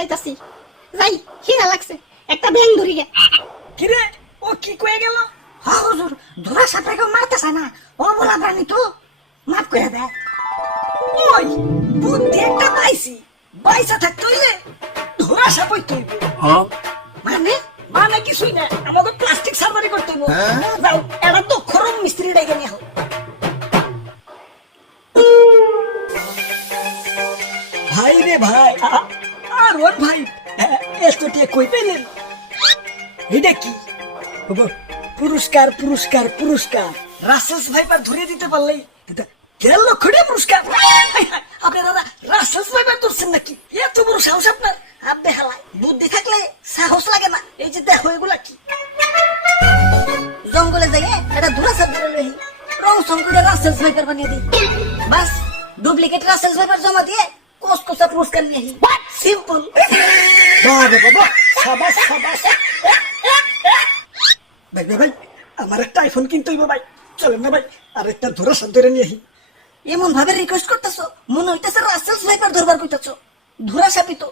যাইতাছি। যাই খিদা লাগছে, একটা ব্যাং ধরি গে। কিরে ও কি কয়ে গেল? হ্যাঁ হুজুর, ধরা সাপে কেউ মারতেছে না, ও বলা প্রাণী তো, মাফ করে দেয়। ওই বুদ্ধি একটা পাইছি, বাইসা থাকতে হইলে ধরা সাপই তুইবে। মানে মানে কিছুই না, আমাকে প্লাস্টিক সার্জারি করতে হইব। যাও এটা তো খরম মিস্ত্রি ডেকে নিয়ে হোক। ভাই রে ভাই, আর ওর ভাই এত টিয়া কই পেলেন? এটা কি? ওগো, পুরস্কার পুরস্কার পুরস্কার, রাসেলস ভাইপার ধরে দিতে পারলেই এটা গেল লক্ষণীয় পুরস্কার। আপনারা রাসেলস ভাইপার ধরছেন নাকি? এত বড় সাহস আপনার? আব্বে হালাই, বুদ্ধি থাকলে সাহস লাগে না। এই যে দেখো এগুলা কি, জঙ্গলে যাইয়ে এটা ধরা সাপ ধরে লই, রং সংকুলে রাসেলস ভাইপার বানিয়ে দিই, বাস ডুপ্লিকেট রাসেলস ভাইপার জমা দিয়ে কোসা পুরস্কার নিয়ে আসি। সিম্পল। বাবা বাবা, সাবাস সাবাস। ভাই ভাই ভাই, আমার একটা আইফোন কিনতে হইব ভাই, চলেন না ভাই আর একটা ধরা সাপ ধরে নিয়ে আসি। এমন ভাবে রিকোয়েস্ট করতেছো, মনে হইতেছে রাসেলস ভাইপার ধরবার কইতাছো। ধরা সাপই তো,